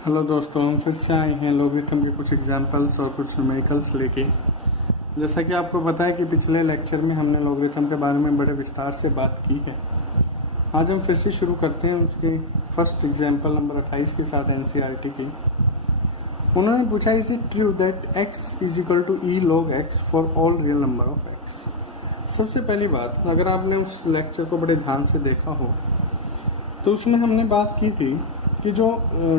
Hello दोस्तों, हम फिर से आए हैं लॉगरिथम के कुछ एग्जांपल्स और कुछ न्यूमेरिकल्स लेके। जैसा कि आपको पता है कि पिछले लेक्चर में हमने लॉगरिथम के बारे में बड़े विस्तार से बात की है। आज हम फिर से शुरू करते हैं उसके फर्स्ट एग्जांपल नंबर 28 के साथ एनसीईआरटी की। उन्होंने पूछा, is it true that x is equal to e log x for all real number of x। सबसे पहली बात, अगर आपने उस लेक्चर को बड़े ध्यान से देखा हो तो उसमें हमने बात की थी कि जो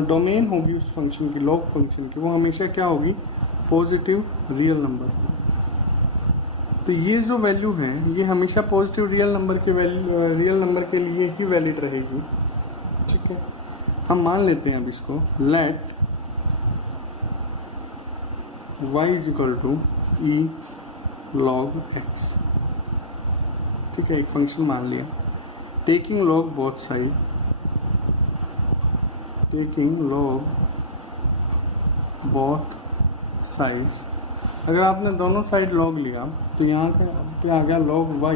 डोमेन होगी उस फंक्शन की, लॉग फंक्शन की, वो हमेशा क्या होगी, पॉजिटिव रियल नंबर। तो ये जो वैल्यू है ये हमेशा पॉजिटिव रियल नंबर के लिए ही वैलिड रहेगी। ठीक है, हम मान लेते हैं अब इसको, let y is equal to e log x। ठीक है, एक फंक्शन मान लिया, taking log both side, taking log both sides. अगर आपने दोनों साइड लॉग लिया तो यहाँ पे आ गया log y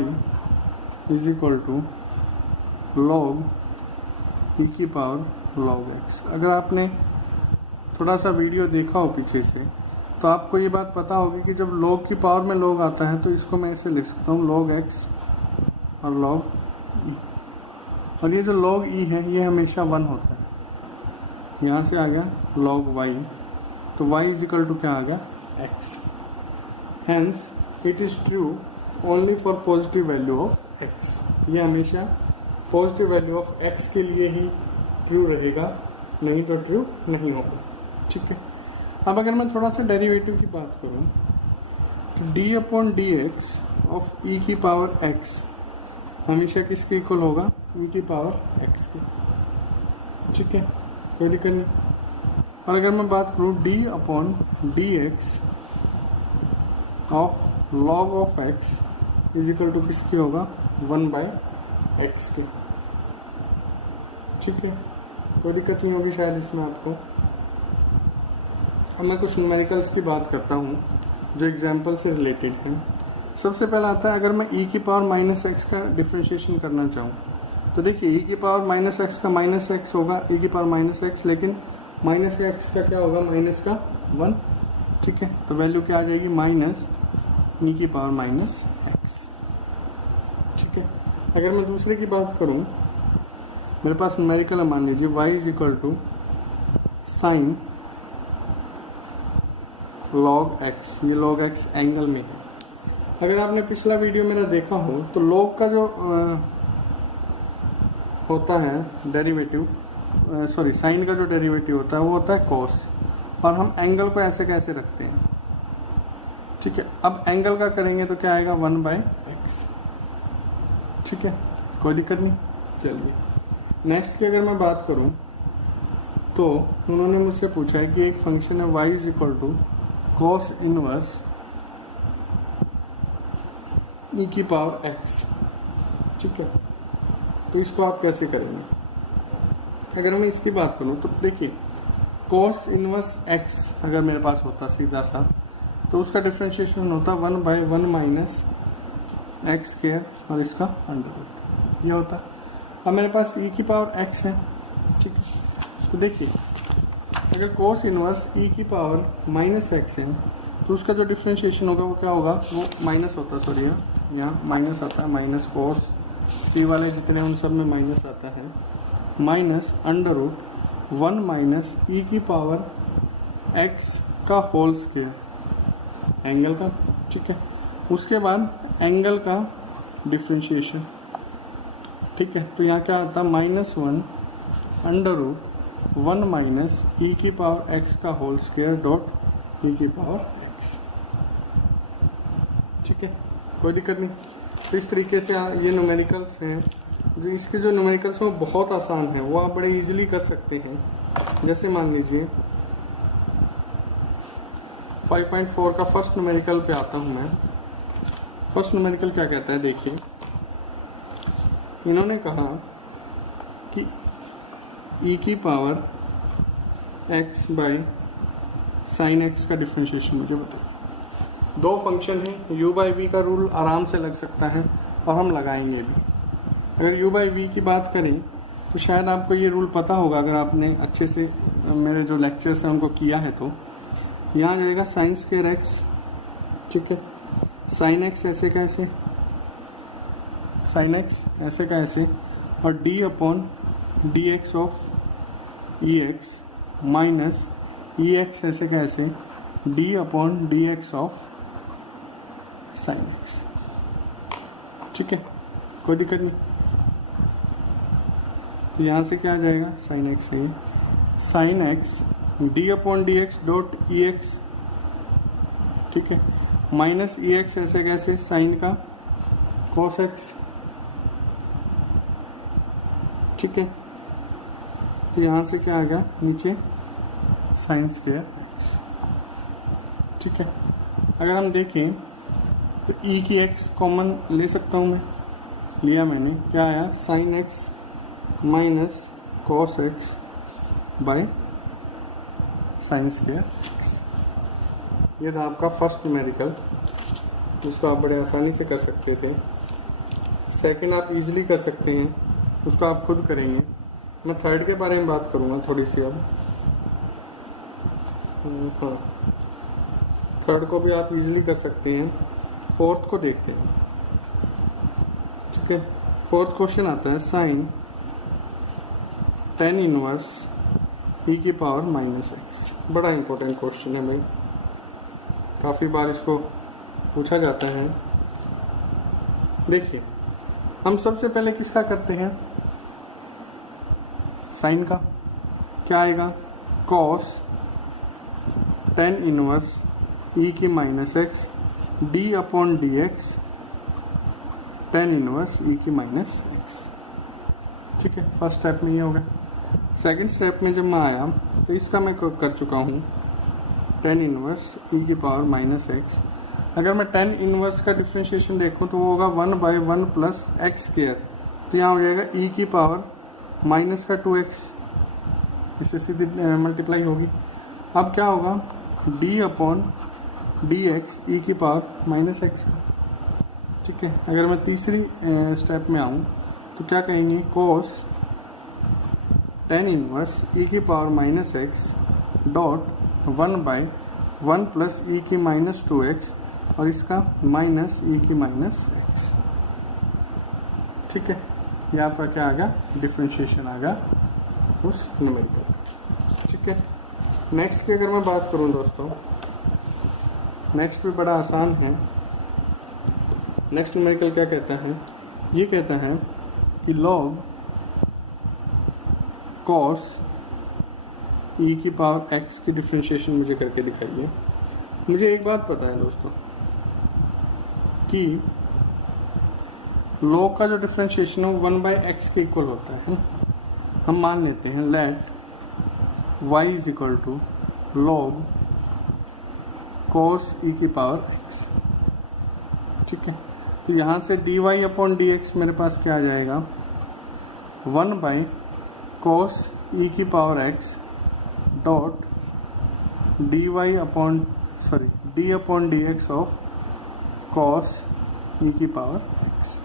is equal to log e की पावर लॉग x। अगर आपने थोड़ा सा वीडियो देखा हो पीछे से तो आपको ये बात पता होगी कि जब लॉग की पावर में लॉग आता है तो इसको मैं ऐसे लिख सकता हूँ, लॉग x और लॉग e। और ये जो लॉग e है ये हमेशा 1 होता है। यहाँ से आ गया log y, तो y इज इक्वल टू क्या आ गया, x। Hence it is true only for positive value of x। ये हमेशा पॉजिटिव वैल्यू ऑफ x के लिए ही ट्रू रहेगा, नहीं तो ट्रू नहीं होगा। ठीक है, अब अगर मैं थोड़ा सा डेरिवेटिव की बात करूँ तो d upon d x of e की पावर x हमेशा किसके इक्वल होगा, e की पावर x के। ठीक है, कोई दिक्कत नहीं। और अगर मैं बात करूँ d upon d x of log of x is equal to किसकी होगा, 1/x के। ठीक है, कोई दिक्कत नहीं होगी शायद इसमें आपको। अब मैं कुछ न्यूमेरिकल्स की बात करता हूँ जो एग्जाम्पल से रिलेटेड हैं। सबसे पहला आता है, अगर मैं e की पावर माइनस एक्स का डिफ्रेंशिएशन करना चाहूँ तो देखिए e की पावर माइनस एक्स का माइनस एक्स होगा, e की पावर माइनस एक्स, लेकिन माइनस एक्स का क्या होगा, माइनस का 1। ठीक है, तो वैल्यू क्या आ जाएगी, माइनस e की पावर माइनस एक्स। ठीक है, अगर मैं दूसरे की बात करूं, मेरे पास न्यूमेरिकल मान लीजिए y is equal to sine log x। ये लॉग x एंगल में है। अगर आपने पिछला वीडियो मेरा देखा हो तो लॉग का जो होता है डेरिवेटिव, सॉरी साइन का जो डेरिवेटिव होता है वो होता है कॉस, और हम एंगल को ऐसे कैसे रखते हैं। ठीक है, अब एंगल का करेंगे तो क्या आएगा, 1/x। ठीक है, कोई दिक्कत नहीं। चलिए नेक्स्ट की अगर मैं बात करूं तो उन्होंने मुझसे पूछा है कि एक फंक्शन है y is equal to cos inverse e की पावर x। ठीक है, तो इसको आप कैसे करेंगे। अगर मैं इसकी बात करूं तो देखिए, cos इनवर्स x अगर मेरे पास होता सीधा सा तो उसका डिफ्रेंशिएशन होता 1/1 माइनस एक्स स्क्वायर और इसका अंडर ये होता। अब मेरे पास e की पावर x है। ठीक है, तो देखिए अगर cos इनवर्स e की पावर माइनस एक्स है तो उसका जो डिफ्रेंशिएशन होगा वो क्या होगा, वो माइनस होता, सॉरी यहाँ माइनस आता है, माइनस cos c वाले जितने उन सब में माइनस आता है, minus under root 1 minus e की पावर x का होल स्क्वायर एंगल का। ठीक है, उसके बाद एंगल का डिफ्रेंशिएशन। ठीक है, तो यहाँ क्या आता है, -1 अंडर रूट 1 माइनस e की पावर x का होल स्क्वायर डॉट e की पावर x। ठीक है, कोई दिक्कत नहीं। तो इस तरीके से ये न्यूमेरिकल्स हैं, जो इसके जो न्यूमेरिकल्स हैं वो बहुत आसान है, वो आप बड़े इजीली कर सकते हैं। जैसे मान लीजिए 5.4 का फर्स्ट न्यूमेरिकल पे आता हूँ मैं। फर्स्ट न्यूमेरिकल क्या कहता है, देखिए इन्होंने कहा कि e की power x by sine x का डिफ्रेंशिएशन मुझे बताइए। दो फंक्शन है, u बाई वी का रूल आराम से लग सकता है और हम लगाएंगे भी। अगर u बाई वी की बात करें तो शायद आपको ये रूल पता होगा अगर आपने अच्छे से मेरे जो लेक्चर्स हैं उनको किया है। तो यहाँ जाएगा साइन स्क्वायर एक्स, ठीक है, साइन एक्स ऐसे का ऐसे, साइन एक्स ऐसे का ऐसे, और D upon d x of E x minus E x ऐसे का ऐसे, D upon d x of sine x, ठीक है, कोई दिक्कत नहीं। तो यहाँ से क्या आ जाएगा, साइन एक्स है, sine x d upon d x dot E x, ठीक है, माइनस ई एक्स ऐसे कैसे, साइन का कॉस एक्स, ठीक है। तो यहाँ से क्या आ गया नीचे साइन स्क्वायर एक्स, ठीक है। अगर हम देखें तो ई की एक्स कॉमन ले सकता हूँ मैं, लिया मैंने, क्या आया sine x minus cos x by sine square x. ये था आपका फर्स्ट न्यूमेरिकल, जिसको आप बड़े आसानी से कर सकते थे। सेकंड आप इजीली कर सकते हैं, उसको आप खुद करेंगे। मैं थर्ड के बारे में बात करूँगा थोड़ी सी अब। हाँ, थर्ड को भी आप इजीली कर सकते हैं। फोर्थ को देखते हैं, ठीक है। फोर्थ क्वेश्चन आता है साइन tan इनवर्स ई की पावर माइनस एक्स। बड़ा इंपॉर्टेंट क्वेश्चन है भाई, काफ़ी बार इसको पूछा जाता है। देखिए, हम सबसे पहले किसका करते हैं, साइन का। क्या आएगा, कॉस tan इनवर्स ई की minus x d upon d x tan inverse e की माइनस एक्स, ठीक है। फर्स्ट स्टेप में ये हो गया। सेकंड स्टेप में जब मैं आया तो इसका मैं कर चुका हूँ tan इनवर्स ई की पावर माइनस एक्स। अगर मैं tan इनवर्स का डिफ्रेंशिएशन देखूँ तो वो होगा 1/1 प्लस एक्स स्क्वायर। तो यहाँ हो जाएगा ई की पावर माइनस का 2x, इससे सीधी मल्टीप्लाई होगी। अब क्या होगा, d upon d x e की पावर माइनस एक्स का, ठीक है। अगर मैं तीसरी स्टेप में आऊँ तो क्या कहेंगे, कोस tan इनवर्स ई की power minus x dot 1/1 plus e की माइनस 2x और इसका माइनस ई की माइनस एक्स, ठीक है। ये आपका क्या आ गया, डिफ्रेंशिएशन आ गया उस न्यूमेरिकल, ठीक है। नेक्स्ट की अगर मैं बात करूं दोस्तों, नेक्स्ट भी बड़ा आसान है। नेक्स्ट न्यूमेरिकल क्या कहता है, ये कहता है कि लॉग कॉस ई की पावर एक्स की डिफ्रेंशिएशन मुझे करके दिखाइए। मुझे एक बात पता है दोस्तों कि लॉग का जो डिफ्रेंशिएशन है वो 1/x के इक्वल होता है। हम मान लेते हैं let y is equal to log cos e की पावर x, ठीक है। तो यहाँ से dy अपॉन dx मेरे पास क्या आ जाएगा, 1/cos ई की power x dot dy upon d upon dx of cos ई की पावर x,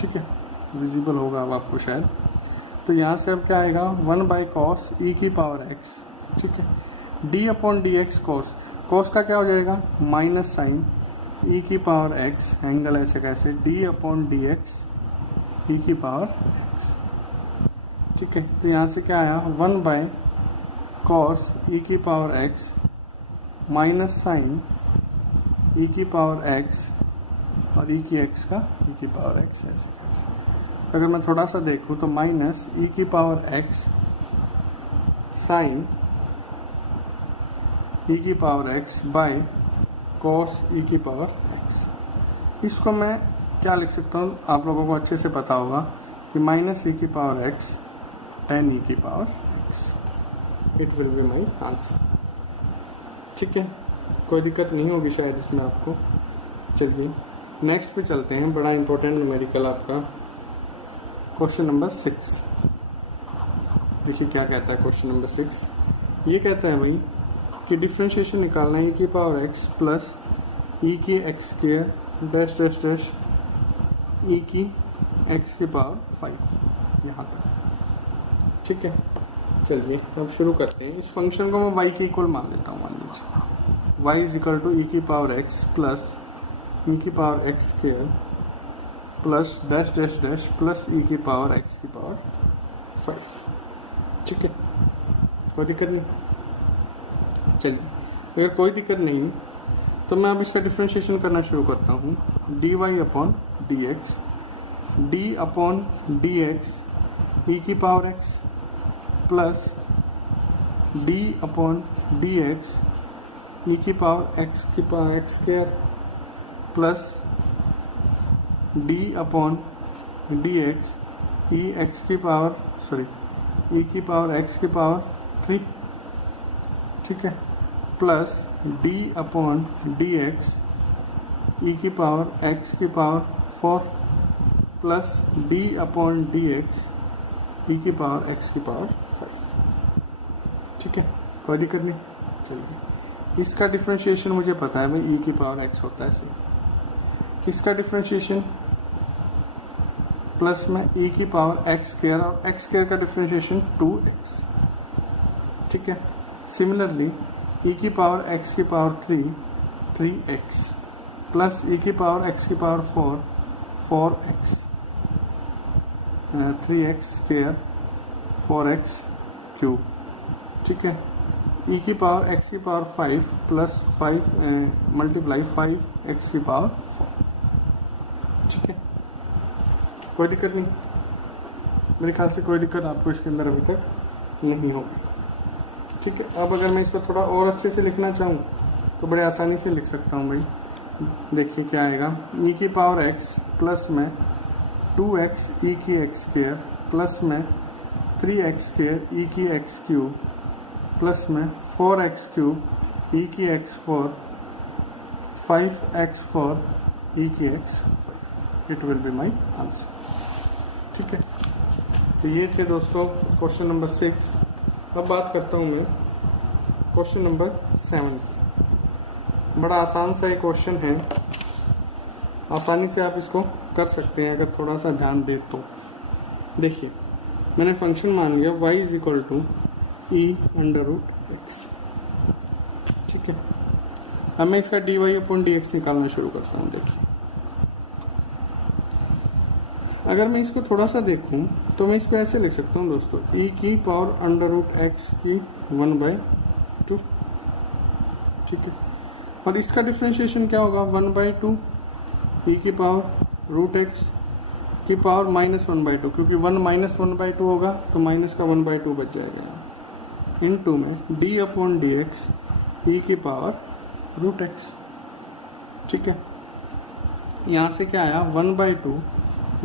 ठीक है। विजिबल होगा अब आपको शायद। तो यहाँ से अब क्या आएगा, 1/cos ई की पावर x, ठीक है, d upon d x cos का क्या हो जाएगा, माइनस साइन ई की पावर x, एंगल ऐसे कैसे, d upon d x e की पावर x, ठीक है। तो यहाँ से क्या आया, 1/cos ई की पावर x माइनस साइन ई की पावर x और ई की x का ई की पावर x ऐसे कैसे। तो अगर मैं थोड़ा सा देखूँ तो माइनस ई की पावर x साइन ई की power x by cos e की पावर x। इसको मैं क्या लिख सकता हूँ, आप लोगों को अच्छे से पता होगा कि माइनस ई की पावर x tan ई की power x। It will be my answer, ठीक है। कोई दिक्कत नहीं होगी शायद इसमें आपको। चलिए नेक्स्ट पे चलते हैं, बड़ा इंपॉर्टेंट न्यूमेरिकल आपका क्वेश्चन नंबर 6। देखिए क्या कहता है क्वेश्चन नंबर 6। ये कहता है भाई कि डिफ्रेंशिएशन निकालना है ई की पावर x प्लस ई की x square dash dash dash ई की x की पावर 5, यहाँ तक। ठीक है, चलिए अब शुरू करते हैं। इस फंक्शन को मैं y के इक्वल मान लेता हूँ। मान लीजिए y is equal to e की पावर x प्लस ई की power x square plus dash dash dash plus e की पावर x की पावर 5। ठीक है, कोई दिक्कत नहीं। चलिए, अगर कोई दिक्कत नहीं तो मैं अब इसका डिफ्रेंशिएशन करना शुरू करता हूँ। dy upon d x, d upon d x e की power x plus d upon d x e की पावर x की power x square plus d upon d x e x की पावर ई की power x की power 3। ठीक है, plus d upon d x e की power x की power 4 plus d upon d x e की power x की power 5। ठीक है, कोई दिक्कत नहीं। चलिए, इसका डिफ्रेंशिएशन मुझे पता है भाई, e की पावर x होता है ऐसे। इसका डिफ्रेंशिएशन प्लस में e की पावर x स्क्वायर और x स्क्वायर का डिफ्रेंशिएशन 2x। ठीक है, सिमिलरली e की पावर x की पावर 3x प्लस e की पावर x की power 4x 3x square 4x cube. ठीक है, e की पावर x की पावर 5 प्लस 5 मल्टीप्लाई 5x की पावर 4। ठीक है, कोई दिक्कत नहीं। मेरे ख्याल से कोई दिक्कत आपको इसके अंदर अभी तक नहीं होगी। ठीक है, अब अगर मैं इसको थोड़ा और अच्छे से लिखना चाहूँ तो बड़े आसानी से लिख सकता हूँ भाई। देखिए क्या आएगा, e की पावर x प्लस में 2x e की x स्क्वायर प्लस में 3x स्क्वायर e की x क्यूब प्लस में 4x क्यूब e की x 4 5x 4 e की x 5। It will be my answer. ठीक है, तो ये थे दोस्तों क्वेश्चन नंबर 6। अब बात करता हूँ मैं क्वेश्चन नंबर 7। बड़ा आसान सा एक क्वेश्चन है, आसानी से आप इसको कर सकते हैं अगर थोड़ा सा ध्यान दे तो। देखिए, मैंने फंक्शन मान लिया y is equal to e under root x. ठीक है, अब मैं इसका dy अपॉन डी एक्स निकालना शुरू करता हूँ। देखिए, अगर मैं इसको थोड़ा सा देखूं तो मैं इसको ऐसे लिख सकता हूँ दोस्तों, e की पावर अंडर रूट एक्स की 1/2। ठीक है, और इसका डिफ्रेंशिएशन क्या होगा, 1/2 e की पावर रूट एक्स की पावर -1/2, क्योंकि 1 - 1/2 होगा तो माइनस का 1/2 बच जाएगा यहाँ, इनटू में d upon d x e की पावर रूट एक्स। ठीक है, यहाँ से क्या आया, 1/2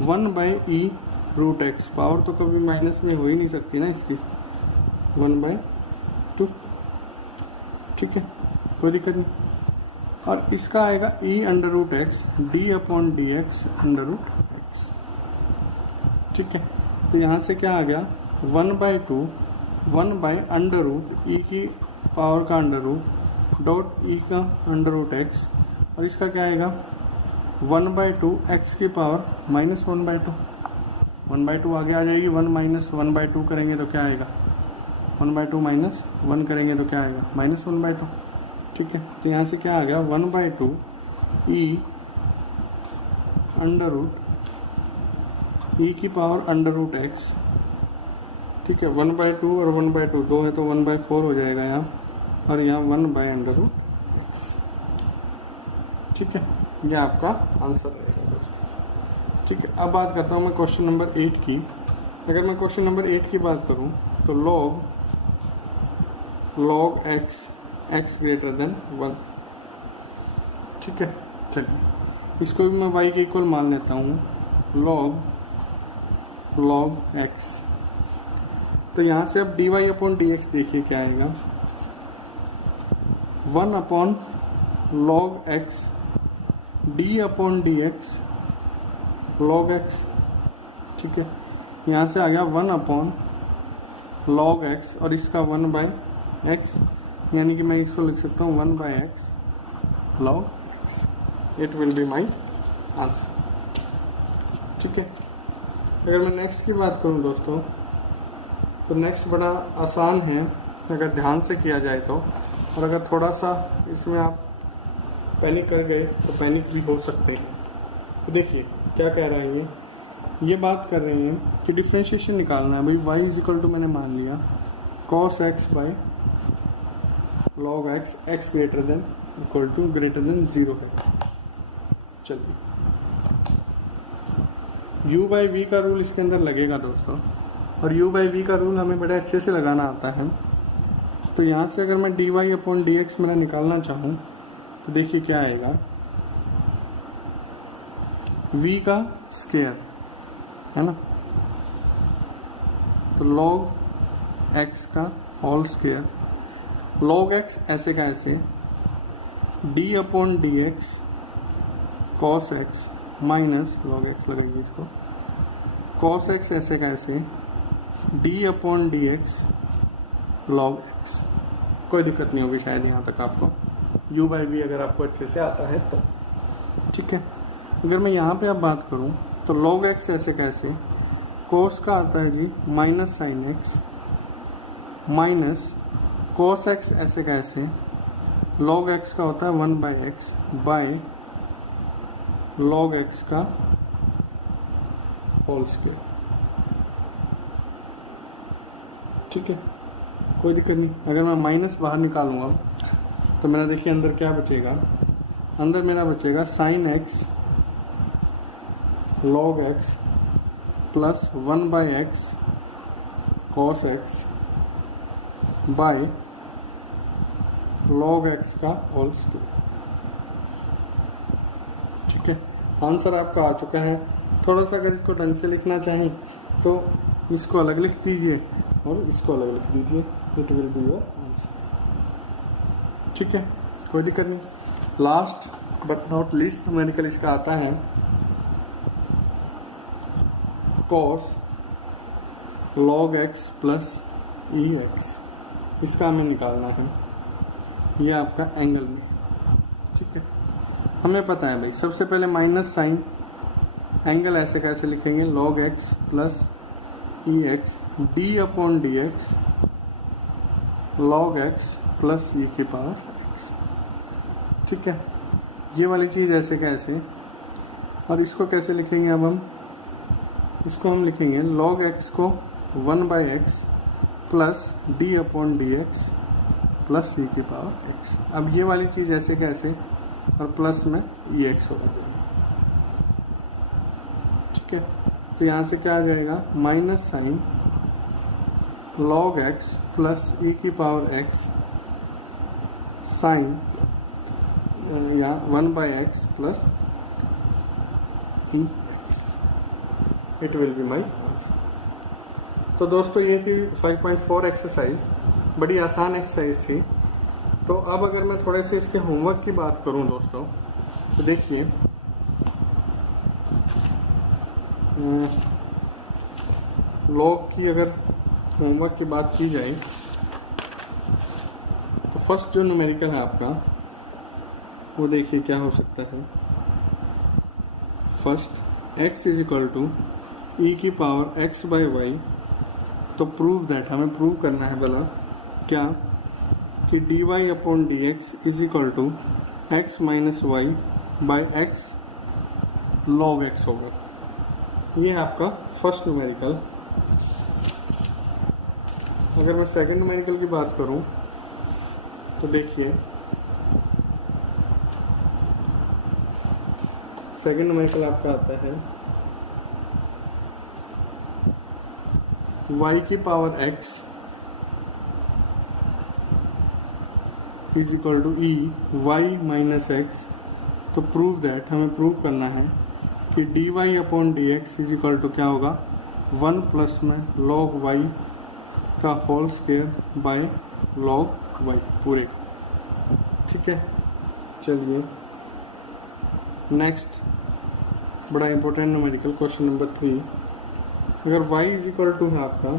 1/e रूट एक्स, पावर तो कभी माइनस में हो ही नहीं सकती ना इसकी, 1/2। ठीक है, कोई दिक्कत नहीं। और इसका आएगा e under root x d upon d x under root x. ठीक है, तो यहाँ से क्या आ गया, 1/2 1/अंडर रूट ई की पावर का अंडर रूट डॉट ई का अंडर रूट एक्स, और इसका क्या आएगा 1/2 एक्स की पावर -1/2। 1/2 आगे आ जाएगी, 1 - 1/2 करेंगे तो क्या आएगा, 1/2 - 1 करेंगे तो क्या आएगा, -1/2। ठीक है, तो यहाँ से क्या आ गया, 1/2 ई अंडर रूट ई की पावर अंडर रूट एक्स। ठीक है, 1/2 और 1/2 दो है तो 1/4 हो जाएगा यहाँ, और यहाँ 1/अंडर रूट एक्स। ठीक है, ये आपका आंसर रहेगा दोस्तों। ठीक है, अब बात करता हूँ मैं क्वेश्चन नंबर 8 की। अगर मैं क्वेश्चन नंबर 8 की बात करूँ तो log x ग्रेटर देन 1। ठीक है, चलिए इसको भी मैं y के इक्वल मान लेता हूँ, log x। तो यहाँ से अब dy अपॉन डी एक्स देखिए क्या आएगा, 1 upon log x d upon d x log x. ठीक है, यहाँ से आ गया 1 अपॉन log x और इसका 1/x, यानी कि मैं इसको लिख सकता हूँ 1/x log x। It will be my answer. ठीक है, अगर मैं नेक्स्ट की बात करूँ दोस्तों, तो नेक्स्ट बड़ा आसान है अगर ध्यान से किया जाए तो, और अगर थोड़ा सा इसमें आप पैनिक कर गए तो पैनिक भी हो सकते हैं। तो देखिए क्या कह रहा है ये बात कर रहे हैं कि डिफ्रेंशिएशन निकालना है भाई। y इज इक्वल टू मैंने मान लिया cos x by log x, x greater than equal to greater than 0 है। चलिए u बाई वी का रूल इसके अंदर लगेगा दोस्तों, और u बाई वी का रूल हमें बड़े अच्छे से लगाना आता है। तो यहाँ से अगर मैं dy अपॉन dx मेरा निकालना चाहूँ तो देखिए क्या आएगा, v का स्क्वायर है ना, तो log x का होल स्क्वायर, log x ऐसे का ऐसे d upon d x cos x minus log x लगाइए इसको, cos x ऐसे का ऐसे d upon d x log x। कोई दिक्कत नहीं होगी शायद यहाँ तक आपको, u बाई वी अगर आपको अच्छे से आता है तो ठीक है। अगर मैं यहाँ पे अब बात करूँ तो log x ऐसे कैसे, cos का आता है जी minus sine x minus cos x ऐसे कैसे, log x का होता है 1 by x by log x का होल स्क्वायर। ठीक है, कोई दिक्कत नहीं। अगर मैं माइनस बाहर निकालूंगा तो मेरा देखिए अंदर क्या बचेगा, अंदर मेरा बचेगा sine x log x plus 1 by x cos x by log x का होल स्क्वायर। ठीक है, आंसर आपका आ चुका है। थोड़ा सा अगर इसको ढंग से लिखना चाहें तो इसको अलग लिख दीजिए और इसको अलग लिख दीजिए, it will be your answer. ठीक है, कोई दिक्कत नहीं। Last but not least numerical इसका आता है cos log x plus e x, इसका हमें निकालना है, ये आपका एंगल में। ठीक है, हमें पता है भाई सबसे पहले माइनस साइन, एंगल ऐसे कैसे लिखेंगे, log x plus e x d upon d x log x plus e की पावर x। ठीक है, ये वाली चीज़ ऐसे कैसे, और इसको कैसे लिखेंगे, अब हम इसको हम लिखेंगे log x को 1 by x plus d upon d x plus e की पावर x। अब ये वाली चीज़ ऐसे कैसे, और प्लस में ई एक्स होगा। ठीक है, तो यहाँ से क्या आ जाएगा, minus sine log x plus e की पावर x साइन यहाँ 1 by x plus e x, it will be my answer. तो दोस्तों ये थी 5.4 एक्सरसाइज, बड़ी आसान एक्सरसाइज थी। तो अब अगर मैं थोड़े से इसके होमवर्क की बात करूं दोस्तों, तो देखिए लॉग की अगर होमवर्क की बात की जाए तो फर्स्ट जो न्यूमेरिकल है आपका वो देखिए क्या हो सकता है। First x is equal to e की पावर x बाई वाई, तो प्रूव दैट, हमें प्रूव करना है भला क्या कि d y upon d x is equal to x minus y by x log x होगा। ये है आपका फर्स्ट न्यूमेरिकल। अगर मैं सेकंड न्यूमेरिकल की बात करूं तो देखिए सेकंड न्यूमेरिकल आपका आता है y की power x is equal to e y minus x. तो प्रूव दैट, हमें प्रूव करना है कि d y upon d x is equal to क्या होगा, 1 प्लस में log y का whole square by log y पूरे। ठीक है, चलिए नेक्स्ट बड़ा इंपॉर्टेंट न्यूमेरिकल क्वेश्चन नंबर 3। अगर y इज इक्वल टू है आपका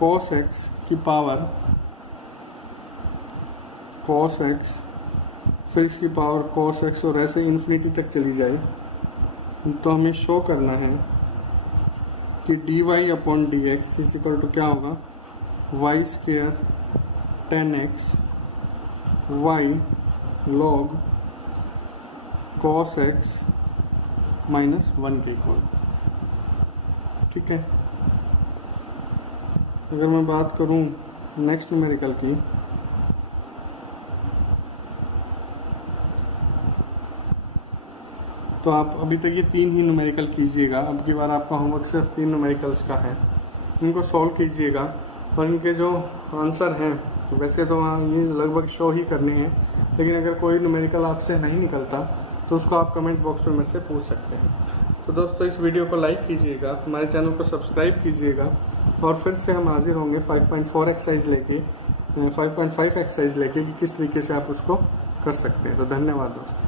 cos x की पावर cos x, फिर इसकी पावर cos x और ऐसे इन्फिनिटी तक चली जाए, तो हमें शो करना है कि dy upon d x is equal to क्या होगा, y square 10x y log cos x -1 के इक्वल। ठीक है। अगर मैं बात करूं नेक्स्ट न्यूमेरिकल की, तो आप अभी तक ये 3 ही न्यूमेरिकल कीजिएगा। अब की बार आपका होमवर्क सिर्फ 3 न्यूमेरिकल्स का है, इनको सॉल्व कीजिएगा और इनके जो आंसर हैं वैसे तो ये लगभग शो ही करने हैं, लेकिन अगर कोई न्यूमेरिकल आपसे नहीं निकलता तो उसको आप कमेंट बॉक्स में मेरे से पूछ सकते हैं। तो दोस्तों इस वीडियो को लाइक कीजिएगा, हमारे चैनल को सब्सक्राइब कीजिएगा और फिर से हम हाजिर होंगे 5.4 एक्सरसाइज लेके 5.5 एक्सरसाइज लेके कि किस तरीके से आप उसको कर सकते हैं। तो धन्यवाद दोस्तों।